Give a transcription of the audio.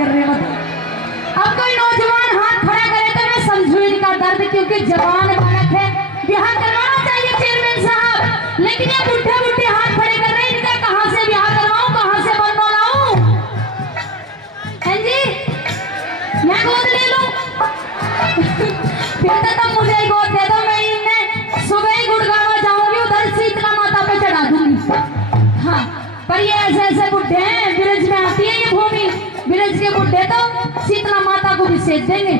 कर रहे बताओ। अब कोई नौजवान हाथ खड़ा करे तो मैं समझू इनका दर्द, क्योंकि जवान बालक है, ब्याह करवाना चाहिए चेयरमैन साहब, लेकिन ये बुढ़े बुढ़े हाथ खड़े कर रहे हैं, इनका कहाँ से ब्याह करवाऊं, कहाँ से बनवा लाऊं? हैं जी, मैं गोद ले लूं? फिर तो तुम मुझे गोद दे दो, मैं इन्हें सुबह ही गुड़गावा जाऊंगी, उधर शीतला माता पे चढ़ा दूंगी। हाँ, पर ये ऐसे ऐसे बुढ़े हैं, ब्रिज में आती है ये भूमि, ब्रिज के बुढ़े तो शीतला माता को भी सेज देंगे।